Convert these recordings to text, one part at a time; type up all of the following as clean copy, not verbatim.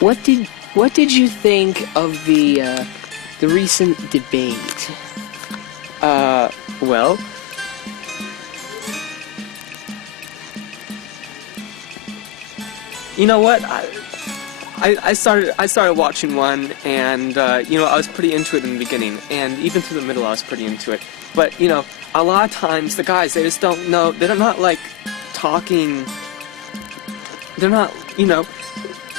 what did you think of the recent debate? Well, you know what? I started watching one, and you know, I was pretty into it in the beginning, and even through the middle I was pretty into it. But you know, a lot of times the guys, they just don't know. They're not like talking. They're not, you know,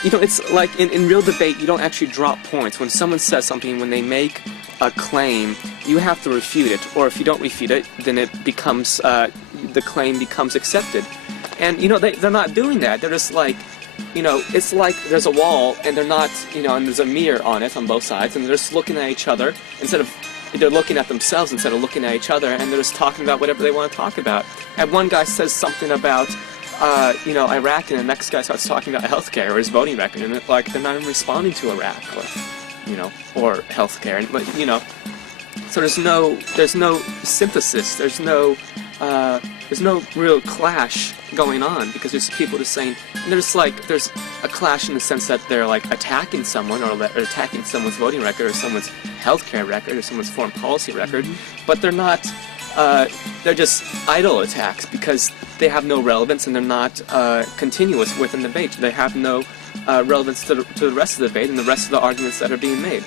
it's like in real debate, you don't actually drop points. When someone says something, when they make a claim, you have to refute it, or if you don't refute it, then it becomes, the claim becomes accepted. And, you know, they're not doing that. They're just like, you know, it's like there's a wall, and they're not, you know, and there's a mirror on it on both sides, and they're just looking at each other, they're looking at themselves instead of looking at each other, and they're just talking about whatever they want to talk about. And one guy says something about, you know, Iraq, and the next guy starts talking about healthcare or his voting record, and like they're not even responding to Iraq, or, you know, or healthcare, and but you know, so there's no synthesis, there's no real clash going on, because there's people just saying, and there's a clash in the sense that they're like attacking someone, or attacking someone's voting record, or someone's healthcare record, or someone's foreign policy record, but they're not. They're just idle attacks because they have no relevance, and they're not continuous within the debate. They have no relevance to the rest of the debate and the rest of the arguments that are being made.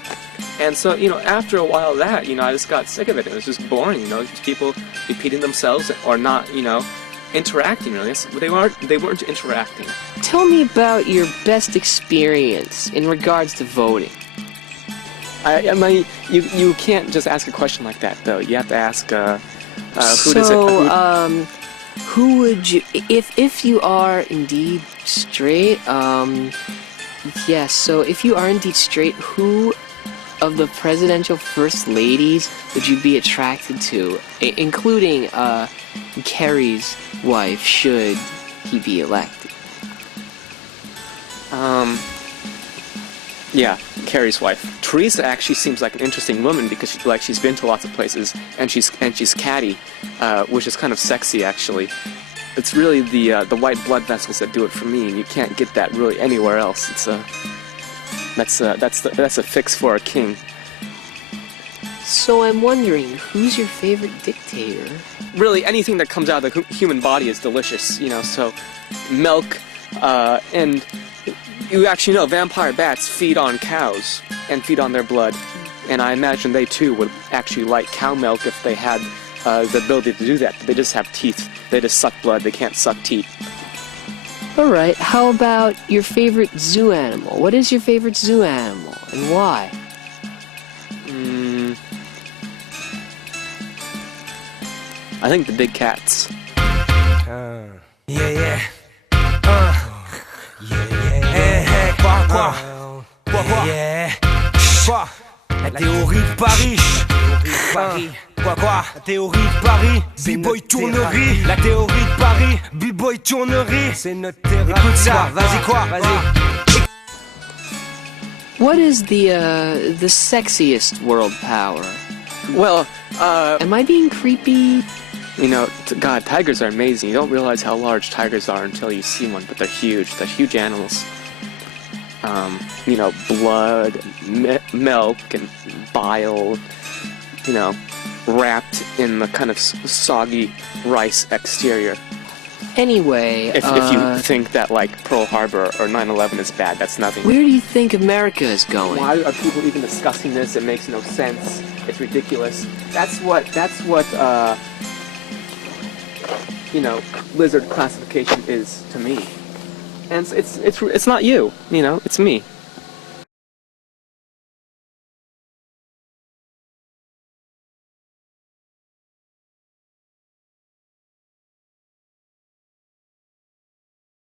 And so, you know, after a while of that, you know, I just got sick of it. It was just boring, you know, just people repeating themselves or not, you know, interacting really. They weren't interacting. Tell me about your best experience in regards to voting. I mean, you can't just ask a question like that, though. You have to ask, who would you, if you are indeed straight, yes, so if you are indeed straight, who of the presidential first ladies would you be attracted to, including Kerry's wife, should he be elected? Yeah, Kerry's wife. Teresa actually seems like an interesting woman because she's been to lots of places, and she's catty, which is kind of sexy actually. It's really the white blood vessels that do it for me, and you can't get that really anywhere else. It's that's a fix for a king. So I'm wondering, who's your favorite dictator? Really, anything that comes out of the human body is delicious, you know. So, milk, and you actually know vampire bats feed on cows and feed on their blood, and I imagine they too would actually like cow milk if they had the ability to do that. But they just have teeth. They just suck blood. They can't suck teeth. Alright, how about your favorite zoo animal? What is your favorite zoo animal, and why? I think the big cats. Yeah. Quoi? La théorie de Paris. Quoi? La théorie de Paris. B-boy tournerie. La théorie de Paris. B-boy tournerie. C'est notre terrain. Écoute ça, vas-y quoi? Vas-y. What is the sexiest world power? Well, am I being creepy? You know, God, tigers are amazing. You don't realize how large tigers are until you see one, but they're huge. They're huge animals. You know, blood, milk, and bile, you know, wrapped in the kind of soggy rice exterior. Anyway, if you think that, like, Pearl Harbor or 9/11 is bad, that's nothing. Where do you think America is going? Why are people even discussing this? It makes no sense. It's ridiculous. That's what you know, lizard classification is to me. And it's not you, you know, it's me.